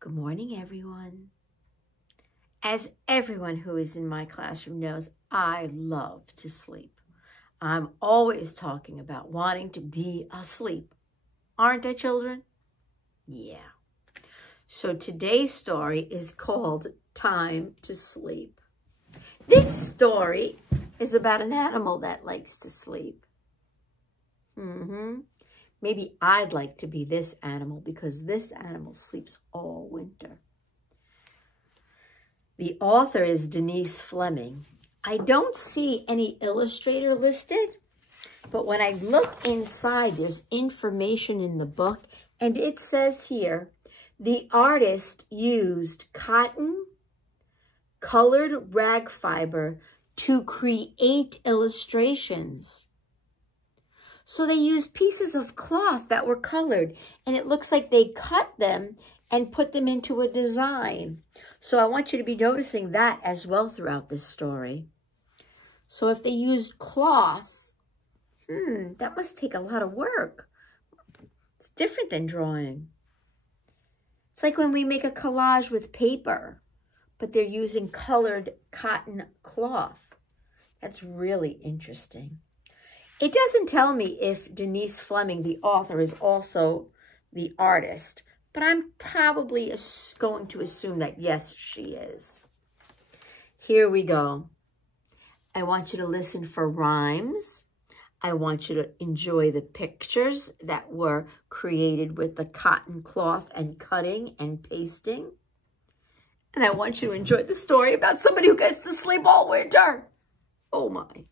Good morning, everyone. As everyone who is in my classroom knows, I love to sleep. I'm always talking about wanting to be asleep. Aren't I, children? Yeah. So today's story is called Time to Sleep. This story is about an animal that likes to sleep. Maybe I'd like to be this animal because this animal sleeps all winter. The author is Denise Fleming. I don't see any illustrator listed, but when I look inside, there's information in the book, and it says here, the artist used cotton, colored rag fiber to create illustrations. So they used pieces of cloth that were colored, and it looks like they cut them and put them into a design. So I want you to be noticing that as well throughout this story. So if they used cloth, that must take a lot of work. It's different than drawing. It's like when we make a collage with paper, but they're using colored cotton cloth. That's really interesting. It doesn't tell me if Denise Fleming, the author, is also the artist, but I'm probably going to assume that, yes, she is. Here we go. I want you to listen for rhymes. I want you to enjoy the pictures that were created with the cotton cloth and cutting and pasting. And I want you to enjoy the story about somebody who gets to sleep all winter. Oh, my.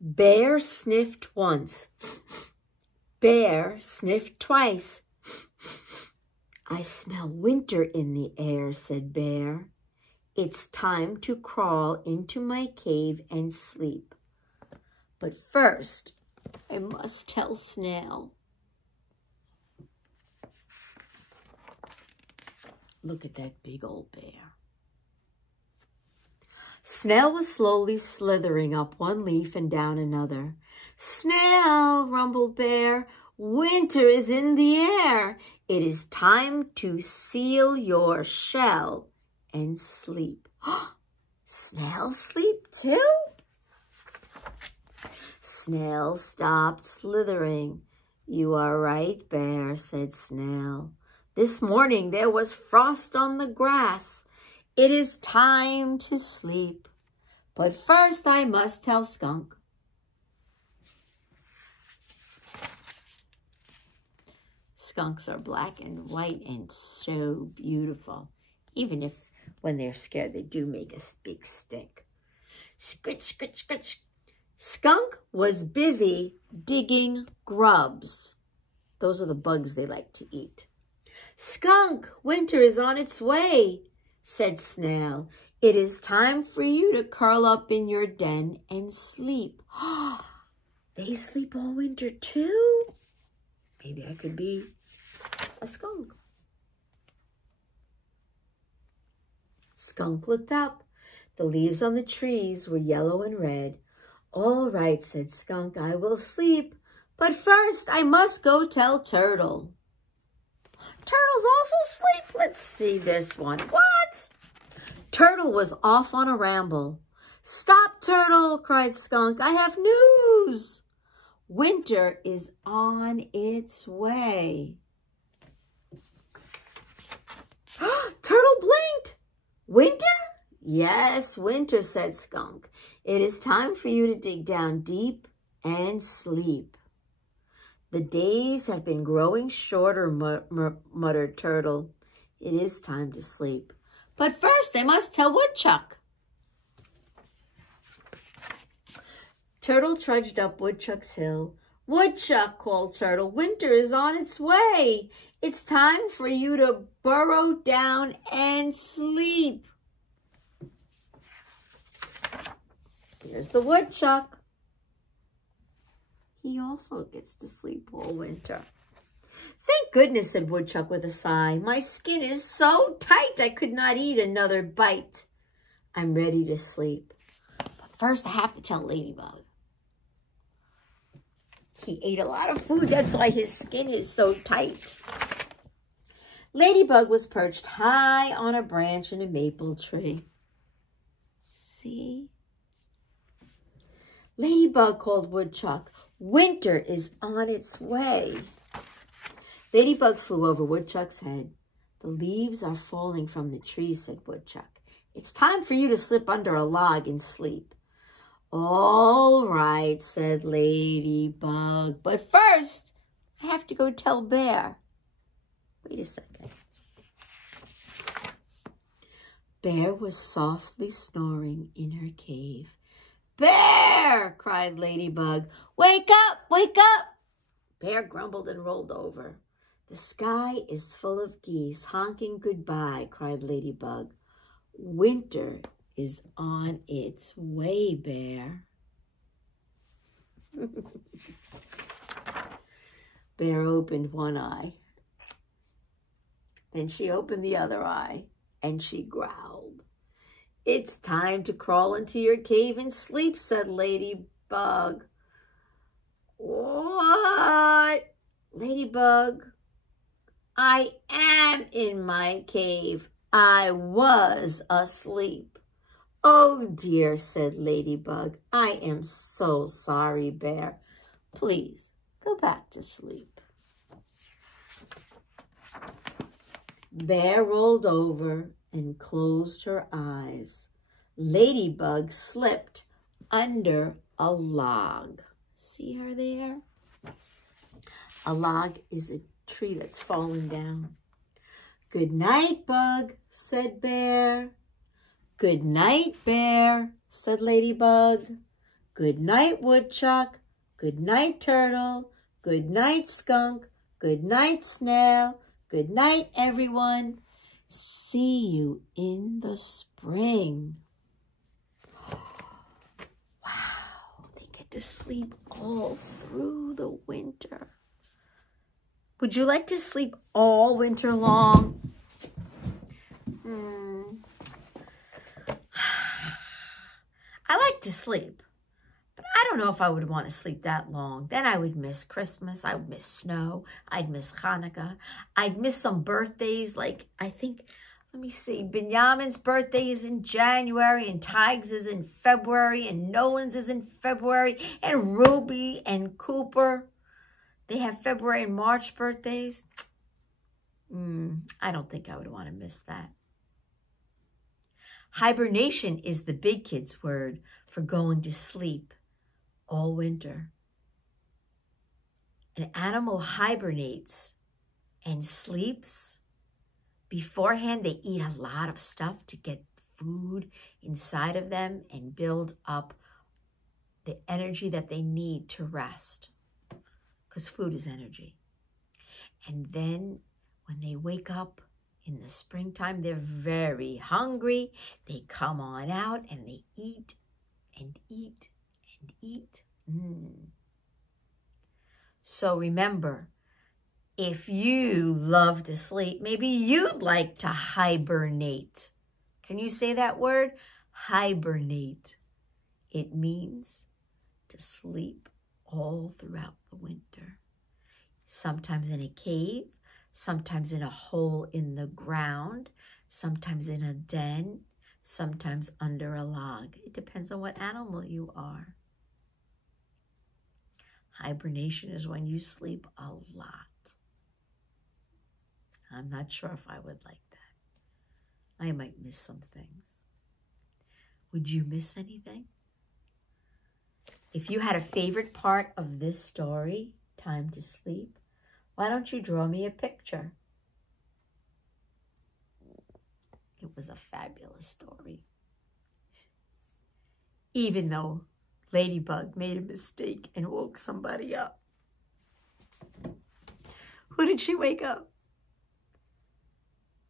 Bear sniffed once. Bear sniffed twice. I smell winter in the air, said Bear. It's time to crawl into my cave and sleep. But first, I must tell Snail. Look at that big old bear. Snail was slowly slithering up one leaf and down another. Snail, rumbled Bear, winter is in the air. It is time to seal your shell and sleep. Snail sleep too? Snail stopped slithering. You are right, Bear, said Snail. This morning there was frost on the grass. It is time to sleep, but first I must tell Skunk. Skunks are black and white and so beautiful, even if when they're scared they do make a big stink. Scritch, scritch, scritch. Skunk was busy digging grubs. Those are the bugs they like to eat. Skunk, winter is on its way, said Snail. It is time for you to curl up in your den and sleep. They sleep all winter too? Maybe I could be a skunk. Skunk looked up. The leaves on the trees were yellow and red. All right, said Skunk, I will sleep. But first I must go tell Turtle. Turtles also sleep? Let's see this one. What? Turtle was off on a ramble. Stop, Turtle, cried Skunk. I have news. Winter is on its way. Turtle blinked. Winter? Yes, winter, said Skunk. It is time for you to dig down deep and sleep. The days have been growing shorter, muttered Turtle. It is time to sleep. But first, I must tell Woodchuck. Turtle trudged up Woodchuck's hill. Woodchuck, called Turtle, winter is on its way. It's time for you to burrow down and sleep. Here's the woodchuck. He also gets to sleep all winter. Thank goodness, said Woodchuck with a sigh. My skin is so tight I could not eat another bite. I'm ready to sleep. But first I have to tell Ladybug. He ate a lot of food. That's why his skin is so tight. Ladybug was perched high on a branch in a maple tree. See? Ladybug called Woodchuck, "Winter is on its way." Ladybug flew over Woodchuck's head. "The leaves are falling from the trees," said Woodchuck. "It's time for you to slip under a log and sleep." "All right," said Ladybug, "but first I have to go tell Bear." Wait a second. Bear was softly snoring in her cave. "Bear!" cried Ladybug. "Wake up! Wake up!" Bear grumbled and rolled over. "The sky is full of geese honking goodbye," cried Ladybug. "Winter is on its way, Bear." Bear opened one eye. Then she opened the other eye, and she growled. "It's time to crawl into your cave and sleep," said Ladybug. "What? Ladybug, I am in my cave. I was asleep." "Oh dear," said Ladybug. "I am so sorry, Bear. Please go back to sleep." Bear rolled over and closed her eyes. Ladybug slipped under a log. See her there? A log is a tree that's fallen down. "Good night, Bug," said Bear. "Good night, Bear," said Ladybug. "Good night, Woodchuck. Good night, Turtle. Good night, Skunk. Good night, Snail. Good night, everyone. See you in the spring." Wow, they get to sleep all through the winter. Would you like to sleep all winter long? I like to sleep, but I don't know if I would want to sleep that long. Then I would miss Christmas. I would miss snow. I'd miss Hanukkah. I'd miss some birthdays. Like, I think, let me see, Benjamin's birthday is in January, and Tig's is in February, and Nolan's is in February, and Ruby and Cooper, they have February and March birthdays. I don't think I would want to miss that. Hibernation is the big kids' word for going to sleep all winter. An animal hibernates and sleeps. Beforehand, they eat a lot of stuff to get food inside of them and build up the energy that they need to rest, because food is energy. And then when they wake up in the springtime, they're very hungry. They come on out and they eat and eat and eat. So remember, if you love to sleep, maybe you'd like to hibernate. Can you say that word? Hibernate. It means to sleep all throughout the winter. Sometimes in a cave, sometimes in a hole in the ground, sometimes in a den, sometimes under a log. It depends on what animal you are. Hibernation is when you sleep a lot. I'm not sure if I would like that. I might miss some things. Would you miss anything? If you had a favorite part of this story, Time to Sleep, why don't you draw me a picture? It was a fabulous story. Even though Ladybug made a mistake and woke somebody up. Who did she wake up?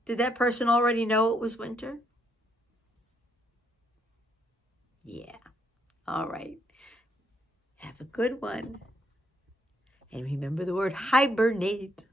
Did that person already know it was winter? Yeah. All right. Have a good one. And remember the word hibernate.